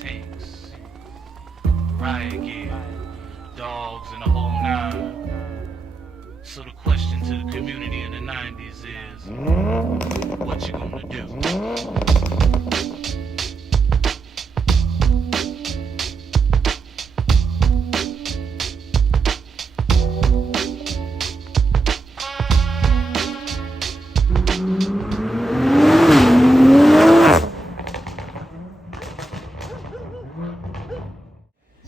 takes. Riot gear, dogs and the whole nine. So the question to the community in the 90s is, what you gonna do?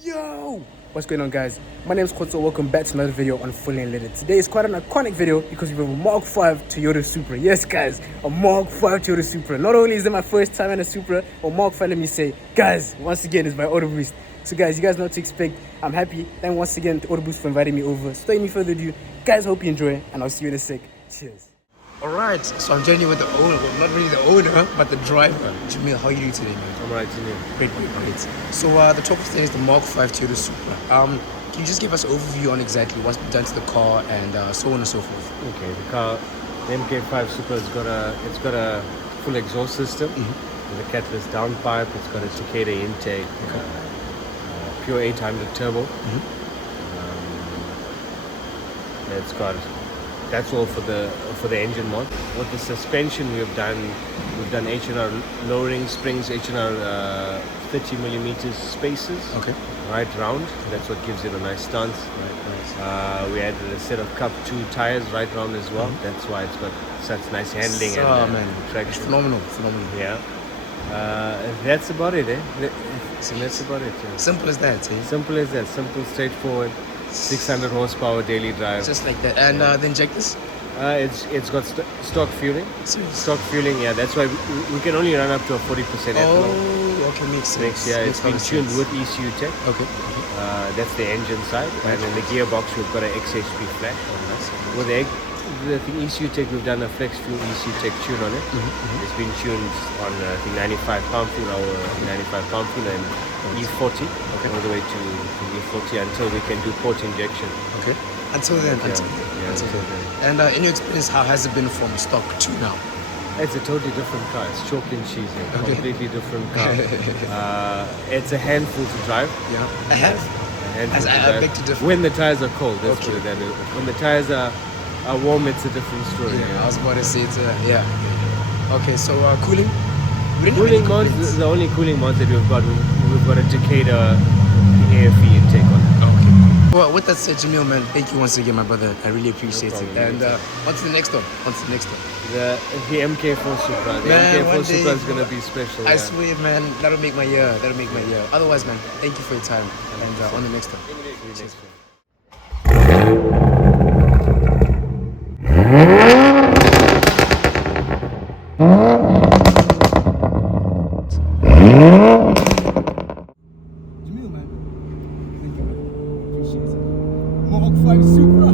Yo! What's going on, guys? My name is Khotso. Welcome back to another video on Fully Unleaded. Today is quite an iconic video because we have a Mk5 Toyota Supra. Yes, guys, a Mk5 Toyota Supra. Not only is it my first time in a Supra or Mk5, let me say, guys, once again, it's by Autoboost. So, guys, you guys know what to expect. I'm happy. And once again, to Autoboost for inviting me over. So, without any further ado, guys, hope you enjoy, and I'll see you in a sec. Cheers. Alright, so I'm joining with the owner, well, not really the owner, but the driver. Jamil, how are you doing today, man? I'm alright, Jamil. Great. So the top of thing is the Mk5 Toyota Supra. Can you just give us an overview on exactly what's been done to the car and so on and so forth? Okay, the car, the Mk5 Supra, it's got a full exhaust system, with a catalyst downpipe. It's got a Takeda intake, pure 800 turbo. It's got. That's all for the engine mod. With the suspension, we've done H&R lowering springs, H&R 30 millimeters spaces. Okay. Right round. That's what gives it a nice stance. Right. We added a set of Cup 2 tires right round as well. That's why it's got such nice handling and traction. Phenomenal. Yeah. That's about it, eh? That's about it. Yeah. Simple as that, eh? Simple as that. Simple, straightforward. 600 horsepower daily drive. Just like that. And the injectors? It's got stock fueling. Seriously? Stock fueling, yeah. That's why we can only run up to a 40% ethanol. Oh, okay, makes sense. Yeah, it's been tuned with ECU tech. Okay. That's the engine side. And in the gearbox, we've got an XHP flash. With the ECU tech, we've done a flex fuel ECU tech tune on it. It's been tuned on I think 95 pound fuel, our 95 pound fuel, and E40 all the way to E40 until we can do port injection. Okay. Until then. And in your experience, how has it been from stock to now? It's a totally different car. It's chalk and cheese. A completely different car. It's a handful to drive. Yeah. I beg to differ. When the tires are cold, that's what that is. When the tires are warm, it's a different story. Yeah, I was about to say it. Okay, so cooling? Cooling mods, the only cooling mods that we've got a Takeda AFE intake on it. Okay. Well, with that said, Jamil, man, thank you once again, my brother. I really appreciate it. And what's the next one? The Mk5 Supra. The Mk5 Supra is going to be special. I swear, man, that'll make my year. Otherwise, man, thank you for your time. And on the next one. Cheers. Jamil, man. Thank you, man. Appreciate it. Mk5 Supra.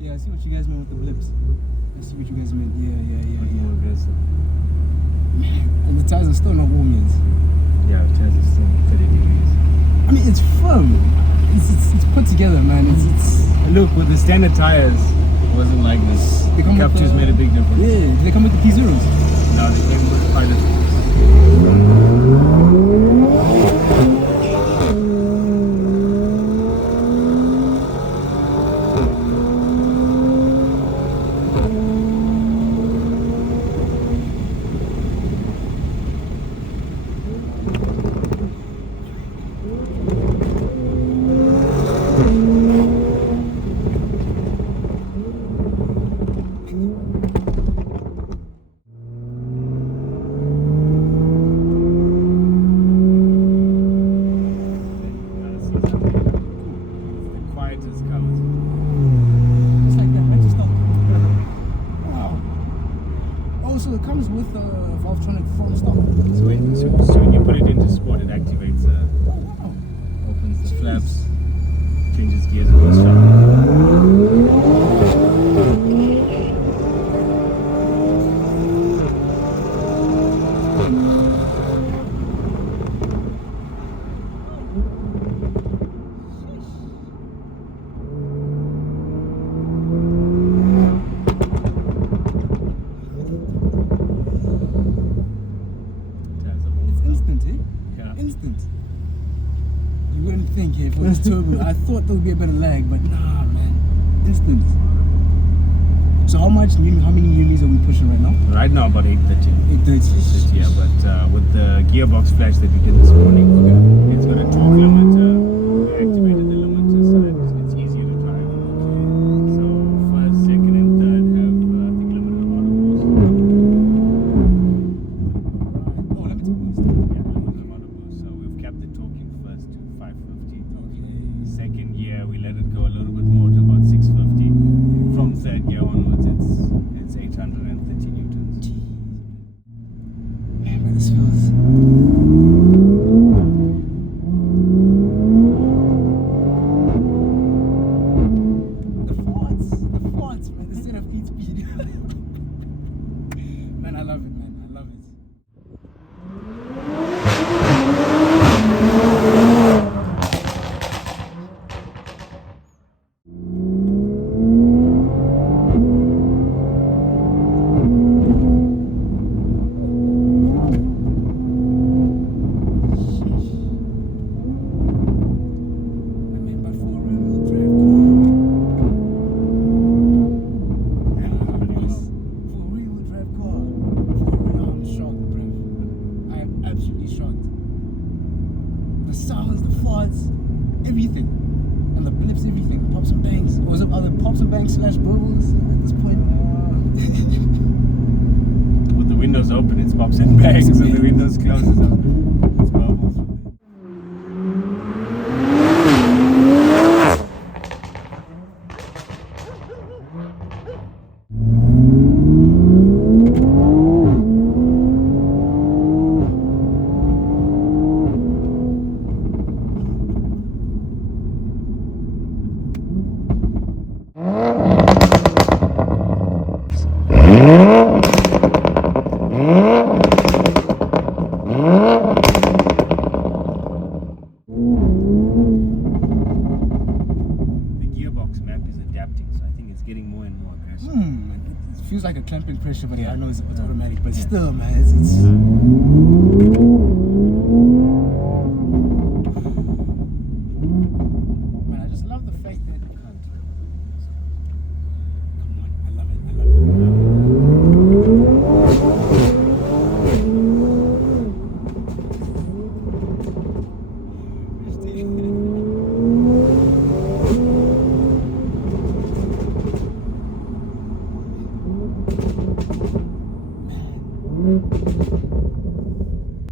Yeah, I see what you guys meant with the blips. And the tires are still not warm yet. Yeah, the tires are still 30 degrees. I mean, it's firm. It's put together, man. Look, with the standard tires, it wasn't like this. The Cup 2's made a big difference. Yeah, they come with the P0s. Now they came with the pilot. So it comes with Valvetronic from stock. So when you put it into sport, it activates, opens the flaps, changes gears and goes sharp. Instant. You wouldn't think if it was turbo. I thought there would be a better lag, but nah, man. Instant. So how many Yumis are we pushing right now? Right now about 830. 830. Yeah, but with the gearbox flash that we did this morning, it's got a torque limit. We activated the limiter so that it's easier to drive. So first, second, and third have I think limited amount of boost. Oh, limited boost. Yeah, limited amount of boost. So we've kept the torquing first to 550. Second gear we let it go a little bit more to about 650. From third gear onwards it's 830 newtons. Man, this feels... The forts, man, instead of feet speed. Man, I love it, man, I love it. Everything, and the blips, everything, pops and bangs. Or was it other pops and bangs / burbles at this point? With the windows open, it's pops and bangs, and the windows closed, it's bubbles. Getting more and more aggressive. It feels like a clamping pressure, but Yeah. I know it's automatic, but Yeah. still, man, it's man, I just love the fact that come on, I love it,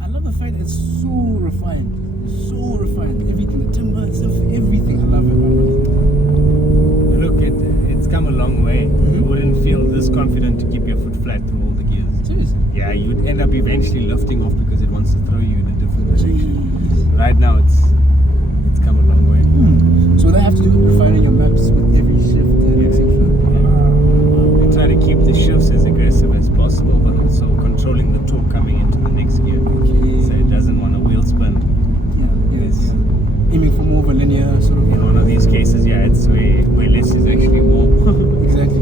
I love the fact that it's so refined. Everything, the timber, stuff, everything. I love it, man. Look, it's come a long way. You wouldn't feel this confident to keep your foot flat through all the gears. Seriously? Yeah, you'd end up eventually lifting off because it wants to throw you in a different direction. Right now, it's come a long way. So they have to do refining your maps with every shift and etc. We try to keep the shifts as aggressive as possible, but also controlling the torque coming into the next gear. So it doesn't want a wheel spin. Yes. Aiming for more of a linear sort of. In one of these cases, yeah, it's way less is actually more. Exactly.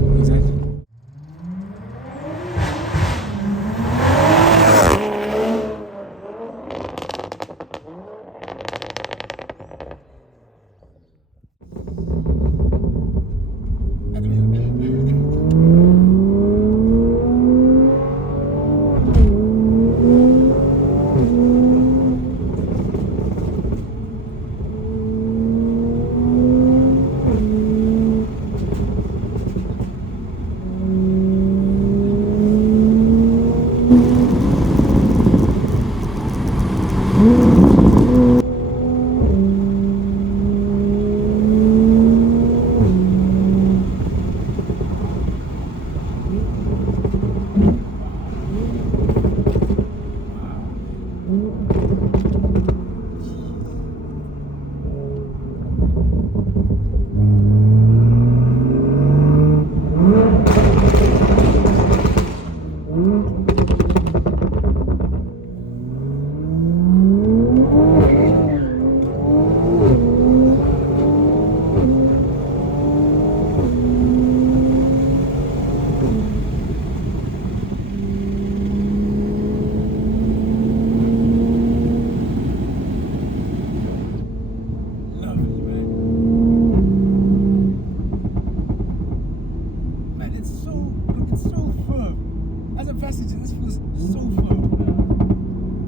feels so firm.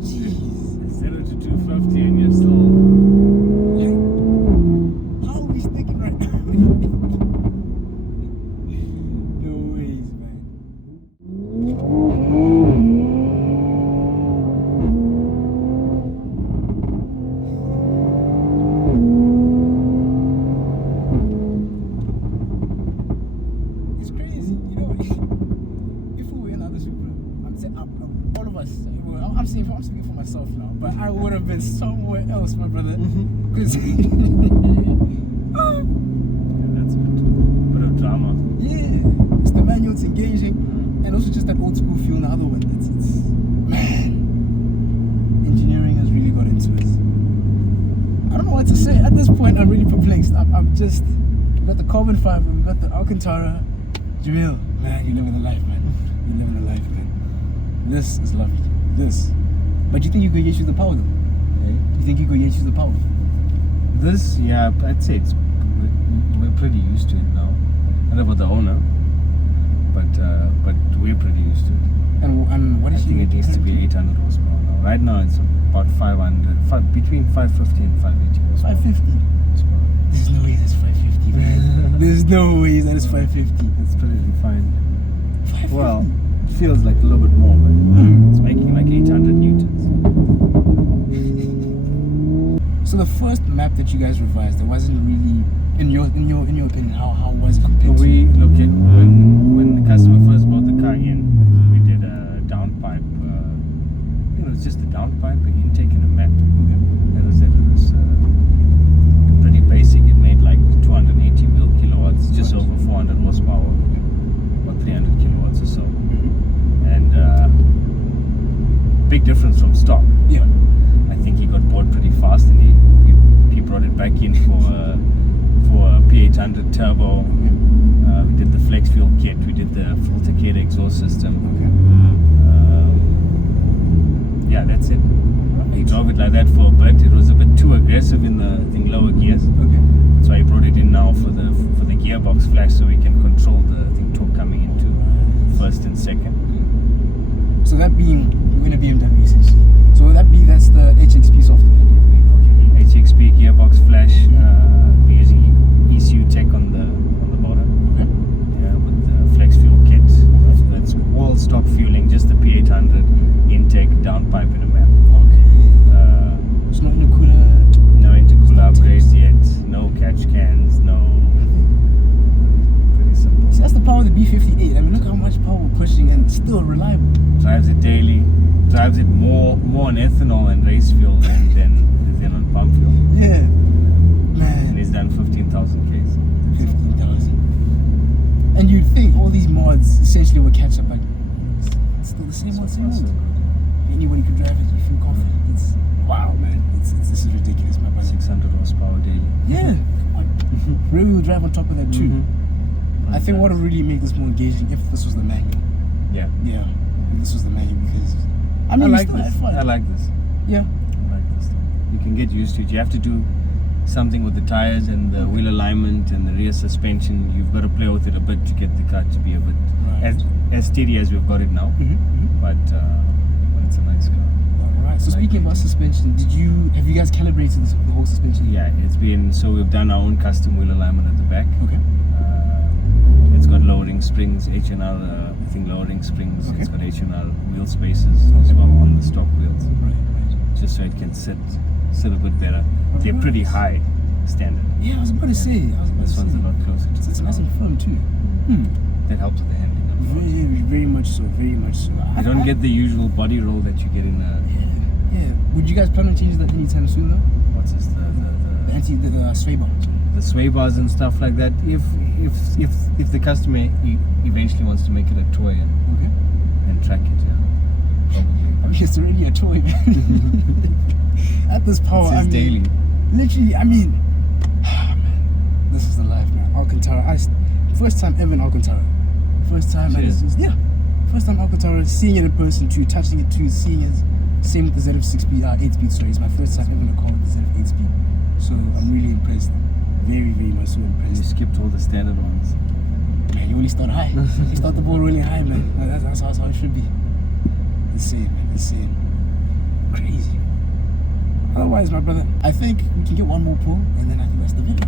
Jeez. 0 to 250 and you're still. How are we sticking right now? No ways, man. It's crazy, you know. If we were in other Supra, all of us, I'm speaking for myself now, but I would have been somewhere else, my brother. Because Yeah, that's a bit of drama. yeah, it's the manual, it's engaging, and also just that old school feel in the other one. It's man, engineering has really got into it. I don't know what to say at this point. I'm really perplexed. I'm just, we got the carbon fiber, we got the Alcantara. Jamil, man, you're living the life, man. You're living the life, man. This is lovely. This. But you think you could get you the power though? You think you could get you the power? This, yeah, I'd say we're pretty used to it now. I don't know about the owner, but we're pretty used to it. And what I is think it needs to be 800 horsepower now. Right now it's about 500, between 550 and 580 horsepower. 550. There's no way that's 550, man. There's no way that is 550. It's pretty fine. 550. Well, it feels like a little bit more, but it's making like 800 newtons. So the first map that you guys revised, it wasn't really, in your opinion, how was it compared to? We look at when the customer first brought the car in, we did a downpipe. It was just a downpipe, an intake, and a map. That was it. It was pretty basic. It made like 280 mil kilowatts, just over 400 horsepower, about 300 kilowatts or so, and big difference from stock. Yeah. I think he got bored pretty fast, and he brought it back in for a P800 turbo. We did the flex fuel kit. We did the full Takeda exhaust system. Yeah, that's it. He drove it like that for a bit. It was a bit too aggressive in the lower gears. So I brought it in now for the gearbox flash, so we can control the torque coming into first and second. So that being, we're in a BMW essentially. So would that be, that's the HXP software? HXP gearbox flash. We're using ECU tech on the motor. Yeah, with the flex fuel kit. That's all stock fueling, just the P800 intake, downpipe, and a map. It's not intercooler. No intercooler upgrades yet. No catch cans. No. Pretty simple. See, that's the power of the B58. I mean, look how much power we're pushing and still reliable. Drives it daily. Drives it more on ethanol and race fuel than on pump fuel. Yeah. And Man, he's done 15,000 Ks. 15,000. And you'd think all these mods essentially would catch up, but it's still the same old, same old. Anybody could drive it, you feel confident. It's wow, man. This is ridiculous, my brother. 600 horsepower daily. Yeah. Rear wheel drive on top of that too. I think what would really make this more engaging if this was the manual. Yeah. Yeah. If this was the manual, because I mean, I like we still this. had fun. I like this. Yeah. I like this. You can get used to it. You have to do something with the tires and the wheel alignment and the rear suspension. You've got to play with it a bit to get the car to be a bit as steady as we've got it now. But it's a nice car. Alright. So speaking about suspension, have you guys calibrated the whole suspension? Yeah, it's been, so we've done our own custom wheel alignment at the back. Okay. It's got lowering springs, H&R, lowering springs. Okay. It's got H&R wheel spaces as well on the stock wheels. Right. Just so it can sit a bit better. They're pretty high standard. Yeah, I was about to say. This one's a lot closer to It's nice and firm too. That helps with the handling. Very much so. Very much so. You don't get the usual body roll that you get in a. Yeah. Would you guys plan on changing that anytime soon though? What's this? The sway bar. The sway bars and stuff like that. If the customer eventually wants to make it a toy and track it, probably. I mean, it's already a toy, man. At this power, It's his daily. Literally, I mean, man, this is the life, man. Alcantara. First time ever in Alcantara. First time. First time Alcantara. Seeing it in person too, touching it too, seeing it. Same with the ZF6 8-speed. Sorry, it's my first time ever in a car with the ZF 8-speed. So I'm really impressed. Very, very much so You impressed. skipped all the standard ones. Man, you only start high. You start the ball really high, man. That's how it should be. Insane, man. Insane. Crazy. Otherwise, my brother, I think we can get one more pull and then I think that's the video.